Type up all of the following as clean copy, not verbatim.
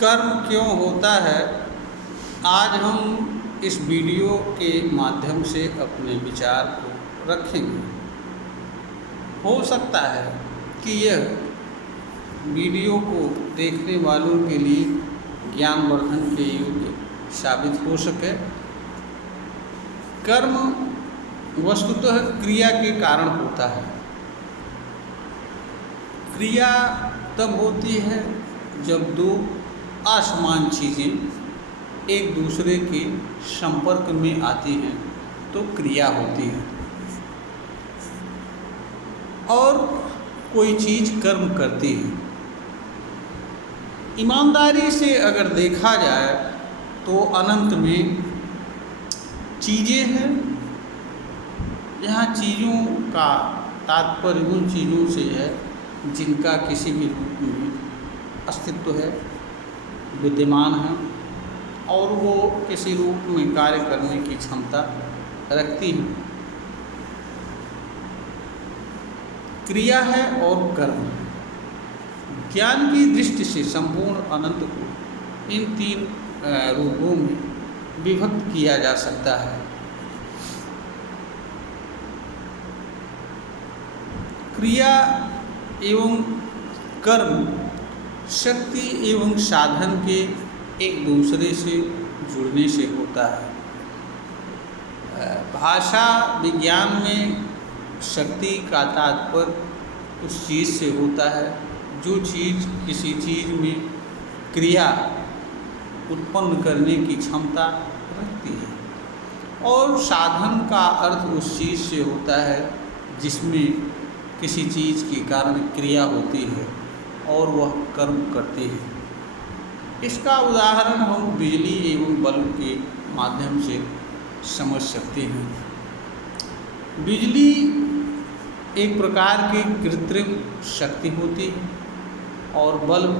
कर्म क्यों होता है, आज हम इस वीडियो के माध्यम से अपने विचार को रखेंगे। हो सकता है कि यह वीडियो को देखने वालों के लिए ज्ञानवर्धन के योग्य साबित हो सके। कर्म वस्तुतः क्रिया के कारण होता है। क्रिया तब होती है जब दो असमान चीज़ें एक दूसरे के संपर्क में आती हैं तो क्रिया होती है। और कोई चीज़ कर्म करती है। ईमानदारी से अगर देखा जाए तो अनंत में चीज़ें हैं। यहाँ चीज़ों का तात्पर्य उन चीज़ों से है जिनका किसी भी रूप में अस्तित्व है, विद्यमान है और वो किसी रूप में कार्य करने की क्षमता रखती है। क्रिया है और कर्म। ज्ञान की दृष्टि से संपूर्ण अनंत को इन तीन रूपों में विभक्त किया जा सकता है। क्रिया एवं कर्म शक्ति एवं साधन के एक दूसरे से जुड़ने से होता है। भाषा विज्ञान में शक्ति का तात्पर्य उस चीज़ से होता है जो चीज़ किसी चीज़ में क्रिया उत्पन्न करने की क्षमता रखती है। और साधन का अर्थ उस चीज़ से होता है जिसमें किसी चीज़ के कारण क्रिया होती है और वह कर्म करती है। इसका उदाहरण हम बिजली एवं बल्ब के माध्यम से समझ सकते हैं। बिजली एक प्रकार की कृत्रिम शक्ति होती है और बल्ब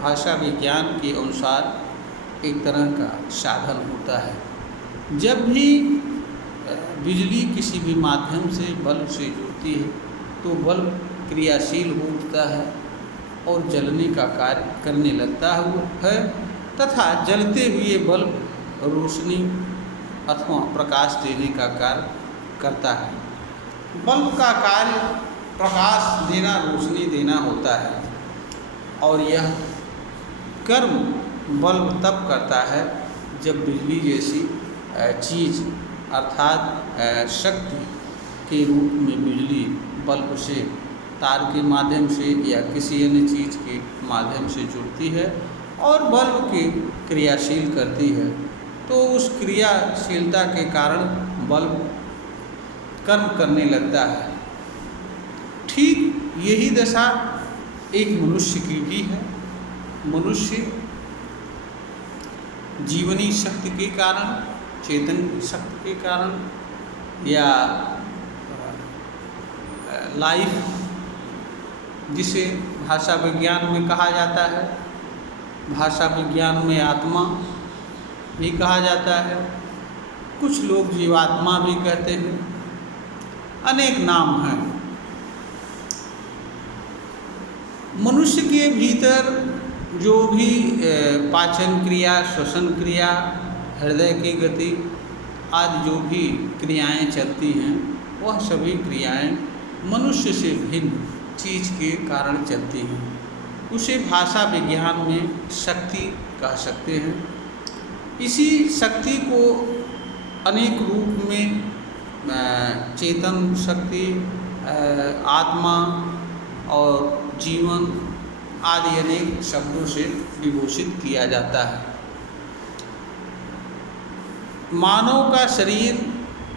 भाषा विज्ञान के अनुसार एक तरह का साधन होता है। जब भी बिजली किसी भी माध्यम से बल्ब से जुड़ती है तो बल्ब क्रियाशील हो उठता है और जलने का कार्य करने लगता है तथा जलते हुए बल्ब रोशनी अथवा प्रकाश देने का कार्य करता है। बल्ब का कार्य प्रकाश देना, रोशनी देना होता है और यह कर्म बल्ब तब करता है जब बिजली जैसी चीज़ अर्थात शक्ति के रूप में बिजली बल्ब से तार के माध्यम से या किसी अन्य चीज़ के माध्यम से जुड़ती है और बल्ब की क्रियाशील करती है तो उस क्रियाशीलता के कारण बल्ब कर्म करने लगता है। ठीक यही दशा एक मनुष्य की भी है। मनुष्य जीवनी शक्ति के कारण, चेतन शक्ति के कारण या लाइफ जिसे भाषा विज्ञान में कहा जाता है, भाषा विज्ञान में आत्मा भी कहा जाता है, कुछ लोग जीवात्मा भी कहते हैं, अनेक नाम हैं। मनुष्य के भीतर जो भी पाचन क्रिया, श्वसन क्रिया, हृदय की गति आदि जो भी क्रियाएं चलती हैं वह सभी क्रियाएं मनुष्य से भिन्न चीज़ के कारण चलती हैं। उसे भाषा विज्ञान में शक्ति कह सकते हैं। इसी शक्ति को अनेक रूप में चेतन शक्ति, आत्मा और जीवन आदि अनेक शब्दों से विभूषित किया जाता है। मानव का शरीर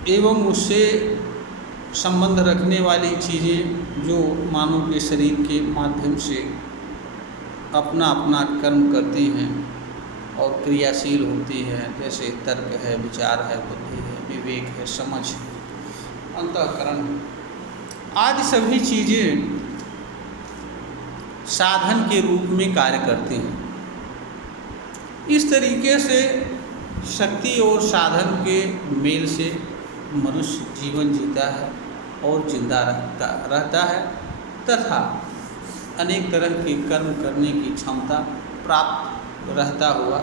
एवं उससे संबंध रखने वाली चीज़ें जो मानव के शरीर के माध्यम से अपना अपना कर्म करती हैं और क्रियाशील होती है, जैसे तर्क है, विचार है, बुद्धि है, विवेक है, समझ, अंतःकरण आदि सभी चीज़ें साधन के रूप में कार्य करती हैं। इस तरीके से शक्ति और साधन के मेल से मनुष्य जीवन जीता है और जिंदा रहता है तथा अनेक तरह के कर्म करने की क्षमता प्राप्त रहता हुआ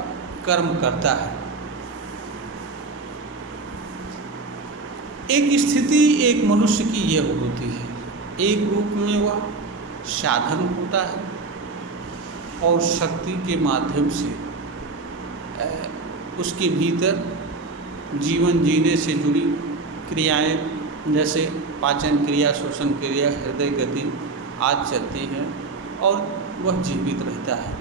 कर्म करता है। एक स्थिति एक मनुष्य की यह होती है, एक रूप में वह साधन होता है और शक्ति के माध्यम से उसके भीतर जीवन जीने से जुड़ी क्रियाएं जैसे पाचन क्रिया, श्वसन क्रिया, हृदय गति आदि चलती हैं और वह जीवित रहता है।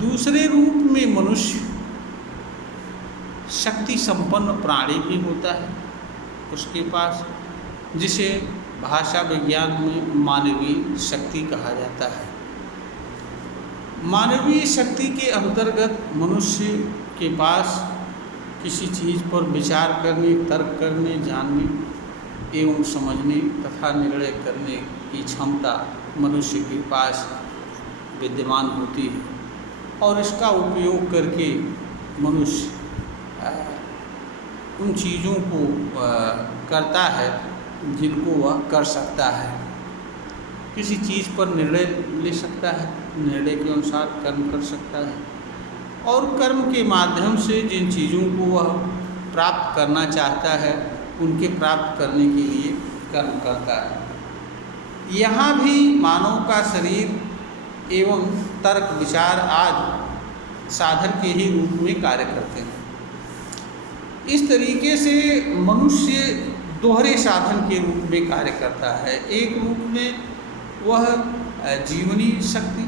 दूसरे रूप में मनुष्य शक्ति संपन्न प्राणी भी होता है, उसके पास, जिसे भाषा विज्ञान में मानवीय शक्ति कहा जाता है। मानवीय शक्ति के अंतर्गत मनुष्य के पास किसी चीज़ पर विचार करने, तर्क करने, जानने एवं समझने तथा निर्णय करने की क्षमता मनुष्य के पास विद्यमान होती है और इसका उपयोग करके मनुष्य उन चीज़ों को करता है जिनको वह कर सकता है। किसी चीज़ पर निर्णय ले सकता है, निर्णय के अनुसार कर्म कर सकता है और कर्म के माध्यम से जिन चीज़ों को वह प्राप्त करना चाहता है उनके प्राप्त करने के लिए कर्म करता है। यहाँ भी मानव का शरीर एवं तर्क, विचार आदि साधन के ही रूप में कार्य करते हैं। इस तरीके से मनुष्य दोहरे साधन के रूप में कार्य करता है। एक रूप में वह जीवनी शक्ति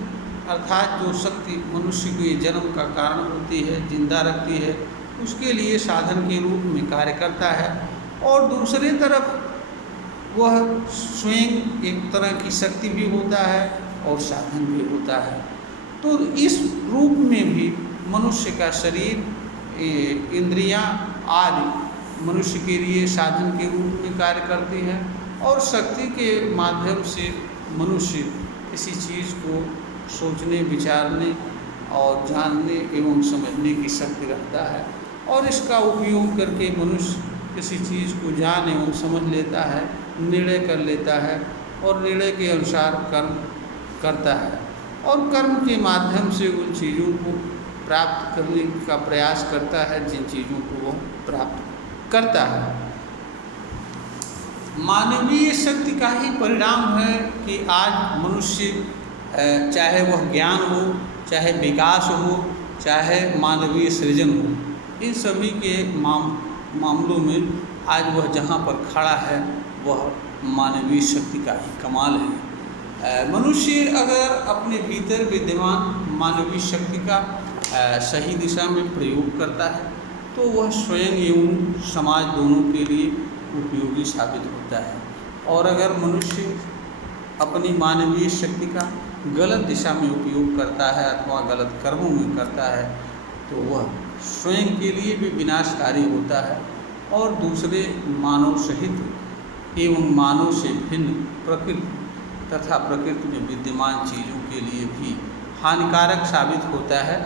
अर्थात जो शक्ति मनुष्य के जन्म का कारण होती है, जिंदा रखती है, उसके लिए साधन के रूप में कार्य करता है और दूसरे तरफ वह स्वयं एक तरह की शक्ति भी होता है और साधन भी होता है। तो इस रूप में भी मनुष्य का शरीर, इंद्रियां आदि मनुष्य के लिए साधन के रूप में कार्य करती हैं और शक्ति के माध्यम से मनुष्य किसी चीज़ को सोचने, विचारने और जानने एवं समझने की शक्ति रखता है और इसका उपयोग करके मनुष्य किसी चीज़ को जान एवं समझ लेता है, निर्णय कर लेता है और निर्णय के अनुसार कर्म करता है और कर्म के माध्यम से उन चीज़ों को प्राप्त करने का प्रयास करता है जिन चीज़ों को वह प्राप्त करता है। मानवीय शक्ति का ही परिणाम है कि आज मनुष्य चाहे वह ज्ञान हो, चाहे विकास हो, चाहे मानवीय सृजन हो, इन सभी के मामलों में आज वह जहाँ पर खड़ा है वह मानवीय शक्ति का ही कमाल है। मनुष्य अगर अपने भीतर विद्यमान मानवीय शक्ति का सही दिशा में प्रयोग करता है तो वह स्वयं एवं समाज दोनों के लिए उपयोगी साबित होता है और अगर मनुष्य अपनी मानवीय शक्ति का गलत दिशा में उपयोग करता है अथवा गलत कर्मों में करता है तो वह स्वयं के लिए भी विनाशकारी होता है और दूसरे मानव सहित एवं मानव से भिन्न प्रकृति तथा प्रकृति में विद्यमान चीज़ों के लिए भी हानिकारक साबित होता है।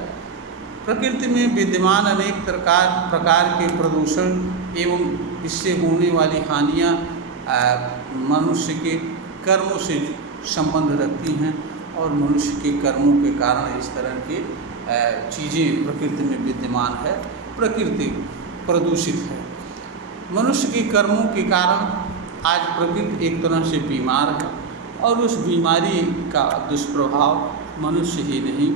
प्रकृति में विद्यमान अनेक प्रकार के प्रदूषण एवं इससे होने वाली हानियाँ मनुष्य के कर्मों से संबंध रखती हैं और मनुष्य के कर्मों के कारण इस तरह की चीज़ें प्रकृति में विद्यमान है, प्रकृति प्रदूषित है। मनुष्य के कर्मों के कारण आज प्रकृति एक तरह से बीमार है और उस बीमारी का दुष्प्रभाव मनुष्य ही नहीं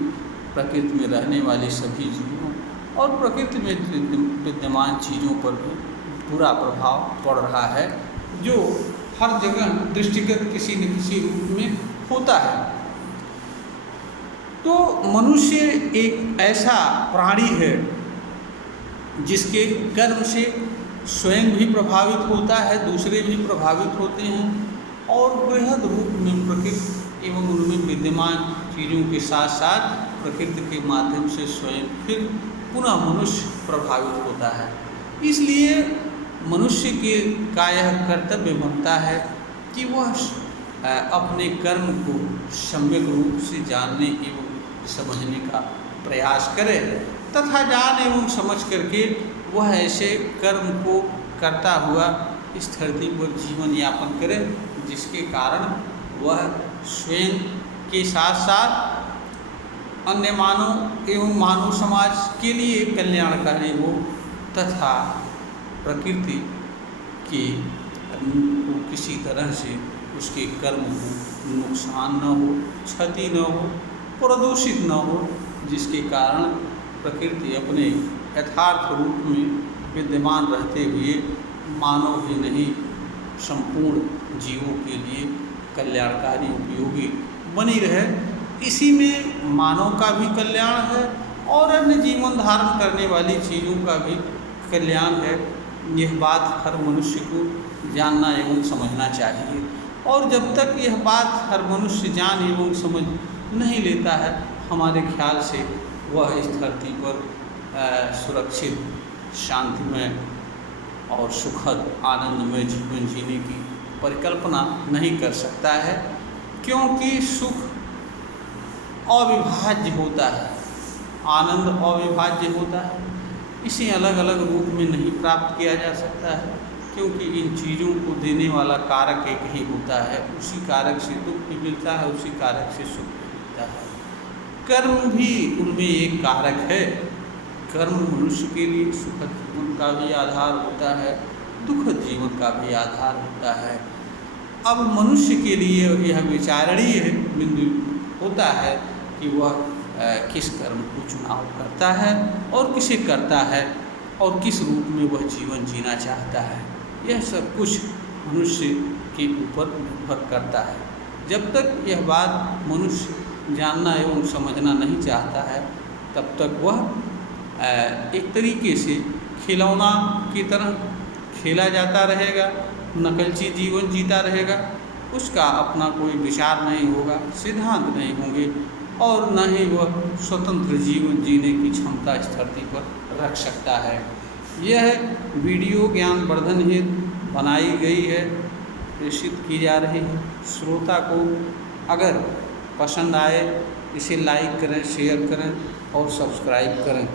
प्रकृति में रहने वाली सभी जीवों और प्रकृति में विद्यमान चीज़ों पर भी बुरा प्रभाव पड़ रहा है जो हर जगह दृष्टिगत किसी न किसी रूप में होता है। तो मनुष्य एक ऐसा प्राणी है जिसके कर्म से स्वयं भी प्रभावित होता है, दूसरे भी प्रभावित होते हैं और बृहद रूप में प्रकृति एवं उनमें विद्यमान चीज़ों के साथ साथ प्रकृति के माध्यम से स्वयं फिर पुनः मनुष्य प्रभावित होता है। इसलिए मनुष्य का यह कर्तव्य बनता है कि वह अपने कर्म को सम्यक रूप से जानने एवं समझने का प्रयास करे तथा जान एवं समझ करके वह ऐसे कर्म को करता हुआ इस धरती पर जीवन यापन करे जिसके कारण वह स्वयं के साथ साथ अन्य मानव एवं मानव समाज के लिए कल्याणकारी हो तथा प्रकृति के को किसी तरह से उसके कर्म को नुकसान न हो, क्षति न हो, प्रदूषित न हो, जिसके कारण प्रकृति अपने यथार्थ रूप में विद्यमान रहते हुए मानव ही नहीं संपूर्ण जीवों के लिए कल्याणकारी उपयोगी बनी रहे। इसी में मानव का भी कल्याण है और अन्य जीवन धारण करने वाली चीज़ों का भी कल्याण है। यह बात हर मनुष्य को जानना एवं समझना चाहिए और जब तक यह बात हर मनुष्य जान एवं समझ नहीं लेता है, हमारे ख्याल से वह इस धरती पर सुरक्षित, शांतिमय और सुखद आनंदमय जीवन जीने की परिकल्पना नहीं कर सकता है, क्योंकि सुख अविभाज्य होता है, आनंद अविभाज्य होता है। इसे अलग अलग रूप में नहीं प्राप्त किया जा सकता है, क्योंकि इन चीज़ों को देने वाला कारक एक ही होता है। उसी कारक से दुख भी मिलता है, उसी कारक से सुख भी मिलता है। कर्म भी उनमें एक कारक है। कर्म मनुष्य के लिए सुखद जीवन का भी आधार होता है, दुखद जीवन का भी आधार होता है। अब मनुष्य के लिए यह विचारणीय बिंदु होता है कि वह किस कर्म को चुनाव करता है और किसे करता है और किस रूप में वह जीवन जीना चाहता है। यह सब कुछ मनुष्य के ऊपर निर्भर करता है। जब तक यह बात मनुष्य जानना एवं समझना नहीं चाहता है, तब तक वह एक तरीके से खिलौना की तरह खेला जाता रहेगा, नकलची जीवन जीता रहेगा। उसका अपना कोई विचार नहीं होगा, सिद्धांत नहीं होंगे और न ही वह स्वतंत्र जीवन जीने की क्षमता इस धरती पर रख सकता है। यह वीडियो ज्ञानवर्धन हेतु बनाई गई है, प्रेषित की जा रही है। श्रोता को अगर पसंद आए इसे लाइक करें, शेयर करें और सब्सक्राइब करें।